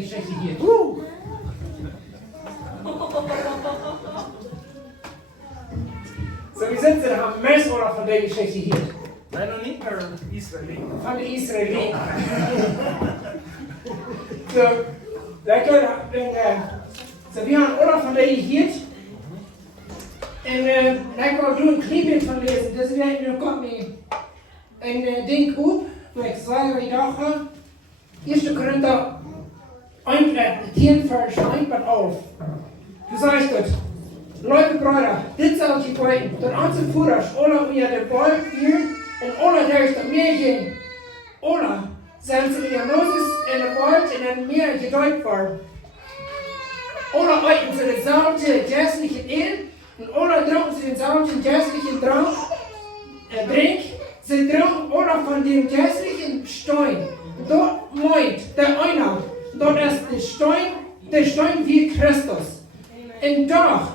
Geschichte hier. So, wie sind Sie denn am Messoller von der Geschichte hier? Nein, noch nicht mehr Israeliten. Von den Israeliten. So, wir haben Urlaub von der hier. En daar kan ik een klein beetje van lezen. Dus nu komt me een ding op. Toen ik zei, ik dacht, 1. Korinther 10 vers 1 bis 11. Du sagst dort, Leute Brüder, dit zal je weten, dat onze voeders, alle meer de bal hier, en alle daar is dat meer ging. Alle zijn ze in Moses en de Wald en het meer gedeukt worden. Alle eiten ze dezelfde geestliche in. Und alle trinken sie denselben geistlichen Drink. Sie trinken alle von dem geistlichen Stein. Dort meint der einer, dort ist der Stein wie Christus. Und doch,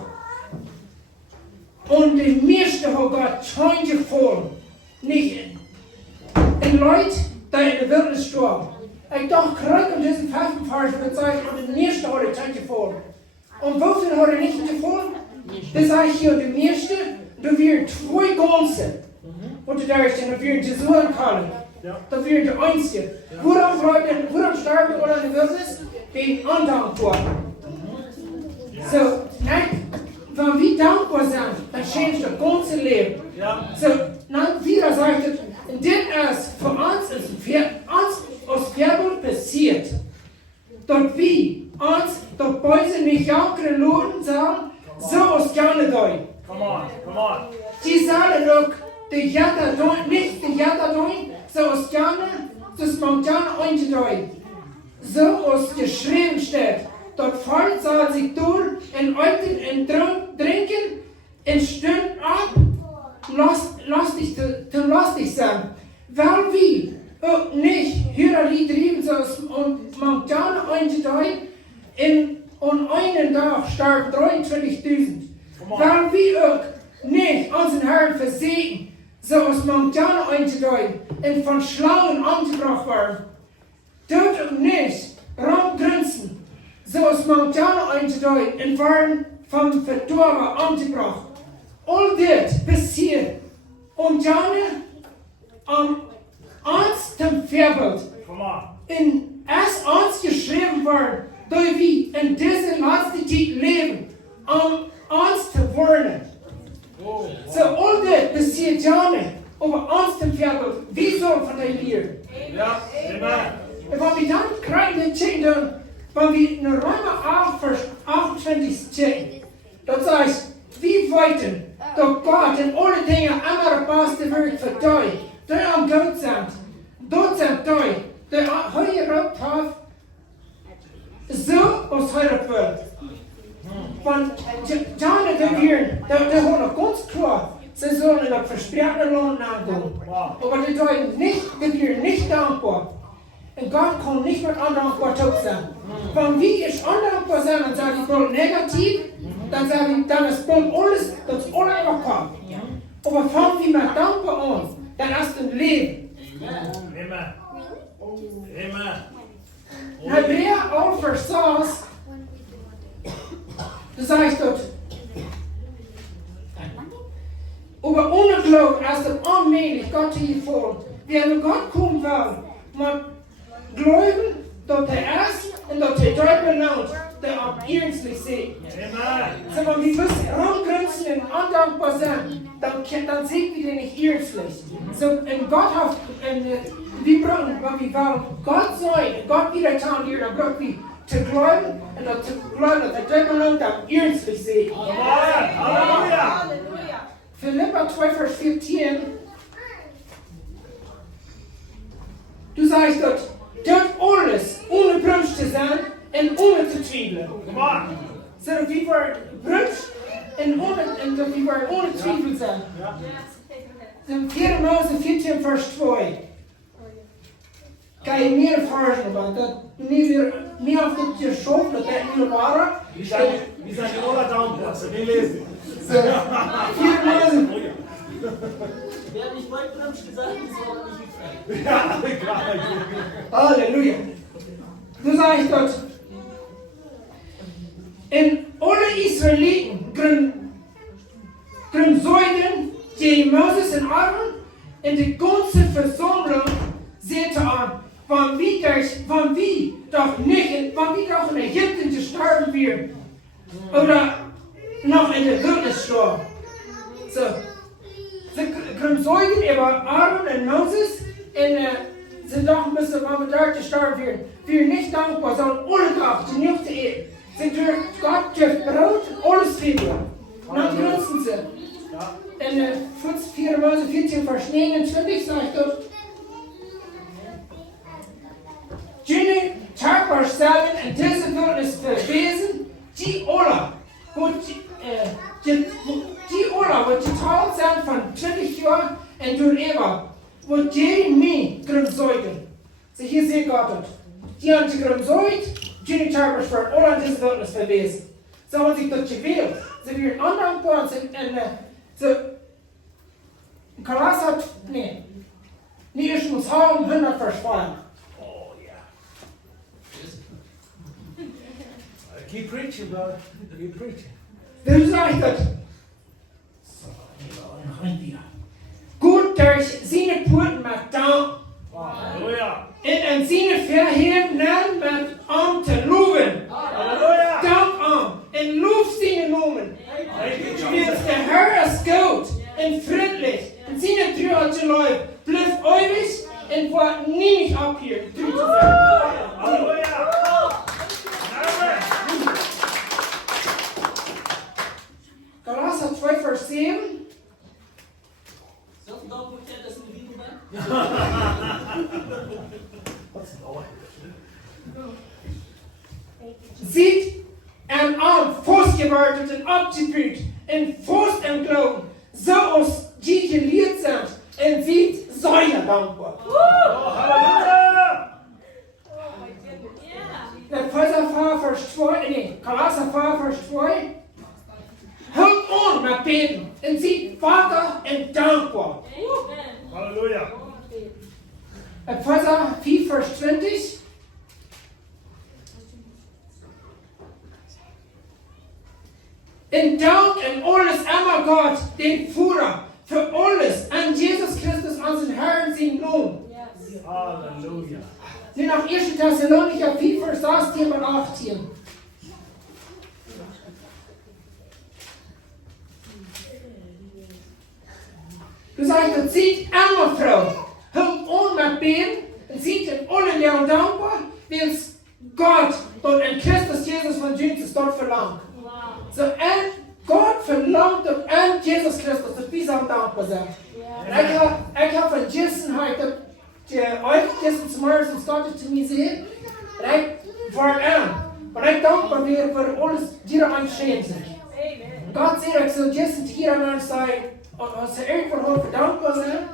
und die meisten haben Gott schon gefunden. Nicht in Leute, die in der Wildnis sterben. Ich dachte, gerade in diesem 5. Vers bezeichnet, und die meisten haben es schon gefunden. Und wofür hat er nicht gefunden? Das heißt hier, die meeste, da wären 2 ganze. Und da ist dann wären die Sohn-Kalle. Da wären die einzige. Woran sterben oder die Wildnis? Die undankbar. So, wenn wir dankbar sind, dann changed das ganze Leben. So, dann wieder sagt es, und das ist für uns aus Verbund passiert. Dort wie uns, dort Beuse nicht jankere Loden sagen, so ist gerne da. Come on. Die sagen auch, die Jata da, nicht die Jata da, so ist gerne, das man gerne eingedeutet. So ist geschrieben steht, dort fällt soll sich durch, und euten, und trinken, und stimmt ab, lass dich sein. Weil wir auch nicht Hierarchie trieben, so und man gerne eingedeutet, und einen Tag starben 23.000. Weil wir auch nicht unseren Herrn versehen, so als man gerne einzudeuten und von Schlauen angebracht waren. Dort auch nicht Raumgrenzen, so als man gerne einzudeuten und waren vom Verdorben angebracht. All das passiert und gerne am ernsten Vorbild. In es uns geschrieben worden, da wir in dieser letzten Zeit leben, uns zu warnen. So, all das passiert ja nicht, aber uns zu Vorbild. Wie soll von der hier? Ja, amen. Und wenn wir dann kriegen, checken, wenn wir in Römer 8, Vers 28 checken, das heißt, wir weiten, dass Gott in alle Dinge immer beste wird für dich, die am Gott sind. Dort sind die heute gehabt haben, so aus heute Welt. Von Jana de Vieren, der hat noch ganz klar, sie sollen in das versprochene Land ankommen. Aber die Leute nicht dankbar. Und Gott kann nicht mit undankbar sein. Wenn wir undankbar sind und sagen, ich bin negativ, dann sagen wir, dann ist alles, das alle überkommt. Aber fangen wir mit dankbar an, dann ist ein Leben. Amen. Hebräer 11 vers 6, das heißt dort, aber ohne Glauben ist es unmöglich, Gott hier vor. Wenn Gott kommen will, man glauben, dass ist und dass dort benannt, der am ernstlich sieht. So, wenn wir bis rumgrenzen und undankbar sind, dann sehen wir den nicht ernstlich. So, und Gott hat, wir brauchen, wenn wir wollen Gott sein, Gott wieder tun hier, dann brauchen wir zu glauben und dann zu glauben, dass der benannt am ernstlich sieht. Halleluja. Philippa 2, Vers 14. Du sagst dort alles ohne Brunst zu sein und ohne zu zweifeln. So, wie wir Brunst und wie wir ohne Zweifel sein. So, 4. Mose 14, Vers 2. Kan je meer ervaren, want dat niet auf dit geschoven, dat niet waren. Wie zijn Wua Dankboa? Ze willen lezen. 4. Mose. Wer nicht Beibrensch gesagt hat, soll nicht gefallen. Ja, klar. Halleluja. Du sagst dort, in die ganze Versammlung seht an, wann wir doch in Ägypten gestorben wären. Oder noch in der Wildnis starben. So. Sie können sagen über Aaron und Moses, sie dachten, wenn wir dort gestorben wären, wir nicht dankbar, sondern alle Tag zu nicht eten. Sie dürfen Gott gibt Brot, alles geben. Und dann grüßen sie. In 4 Mose 14, Vers 29 sagt dort, Jene Tagbar sagen, in dieser Wildnis verwesen, die Ola, die geteilt sind von 20 Jahren und durch Eva, wo die mich grünsäugen. So hier seht Gott dort. Die haben sich grünsäugt, Jene Tagbar von Ola in dieser Wildnis verwesen. So haben sich dort gewählt. Sie werden undankbar und so, Kalas hat, nicht muss haben 100 versprochen. Keep preaching, brother. Keep preaching. Du sagst das. Gut durch seine Puten mit Dank. Halleluja. Und seine Verheben mit Arm zu loben. Halleluja. Dank Arm. Und lob seine Namen. Der Herr ist gut und friedlich. Und seine Tür hat zu Leute. Bleibt ewig und wird nie nicht abhören. Halleluja. Galater 2, Vers 7. Zoveel dank moet jij dat in de Bibel bent? Sieht en aan, vastgeworpen en abgebrüht, en vast en glauben, zoals die geleerd zijn, en ziet seine dankbaar. Halleluja. Epheser 4, Vers 2, Galater 4, Vers 2. Hört an mit beten und seid Vater und dankbar. Halleluja. Epheser 4, Vers 20. In Dank und alles einmal Gott, den Führer, für alles an Jesus Christus, unseren Herrn, sein Lohn. Halleluja. Sie nach 1. Thessalonicher 4, Vers 16 und 18. Du sagst, das sieht eine Frau, hängt an mit Beten und sieht in allen Lehren dankbar, weil es Gott und in Christus Jesus von Jesus dort verlangt. So, Gott verlangt und an Jesus Christus, dass wir auch dankbar sind. Ich habe von Jesus heute, der euch gestern zum Morgen und startet zu mir sehen, und ich war an. Und ich dankbar wäre für alles, die da anstehen sind. Gott sagt, ich soll Jesus hier an uns sagen, und als er irgendwo dankbar sein.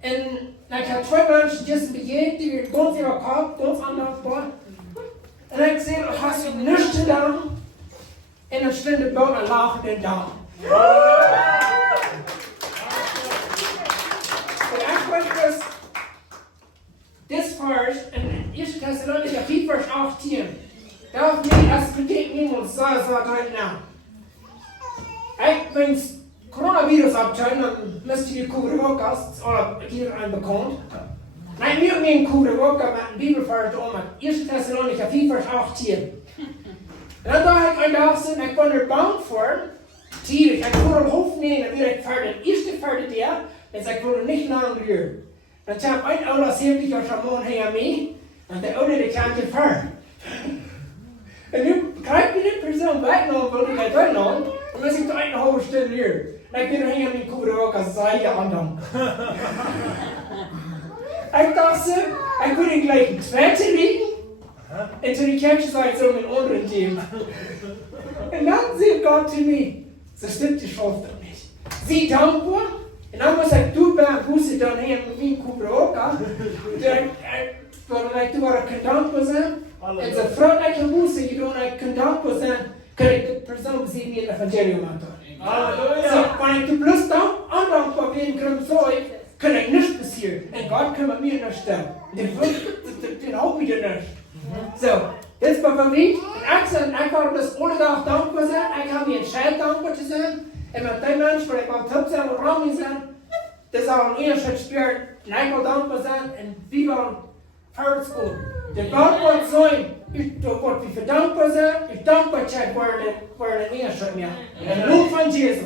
Und ich habe 2 Menschen Jesus begegnet, die ganz ihrer Kopf, ganz undankbar. Und ich sehe, du hast nichts zu danken. Und dann stehen die Bauern und lachen den Dank. Und ich möchte das Vers in 1. Thessalonicher 4, Vers 18. Darf mir das bedingt niemand sagen, heute nach. Wenn es Coronavirus abteilen, dann müsst ihr die Kugelwalkers oder hier einen bekommen. Nein, wir haben einen Kugelwalker mit einem Bibelvers mit 1. Thessalonicher 4, Vers 18. Und dann dachte ich, ich war er bang vor, tierisch, ich wurde am Hof nehmen, dann wieder fertig. Erste fertig der, und ich wurde nicht lang rühren. Dann kam ein Auto 70 und Schamon hinter mir, und der Auto, der kam zu fahren. Und nu krijg je die persoon wegnemen, wil ik het wegnemen, dan moet ik toch een halve stil hier. En ik ben er helemaal niet goed ook als zij aan dan. Ik dacht zo, ik wil gleich een tweede liegen. En toen die kerkje zei zo in anderen team. En dan zegt Gott zu mir, so stimmt die Schrift doch nicht. Sie dankbar, und dann muss ich du beim Busse dann hier mit mir Kuba auch, du war kein dankbar sein. En zo vrolijk Busse, die doen kein dankbar sein, kann ich die Person sehen, die ein Evangelium hat. So, wenn ich du bloß undankbar bin, kann ich nichts passieren. Und Gott kann mir nicht stellen. Den auch wieder nicht. So, das war für mich. Ich kann das ohne Tag dankbar sein. Ich kann mir entscheiden, dankbar zu sein. Und mit dem Menschen, der beim Top sein und Raum sein, dat zal een eerste spier niet dankbaar zijn en wie gaan voortskomen. De God wordt zijn, wordt wie verdankbaar zijn, is dankbaar voor de eerste meer. En loop van Jezus.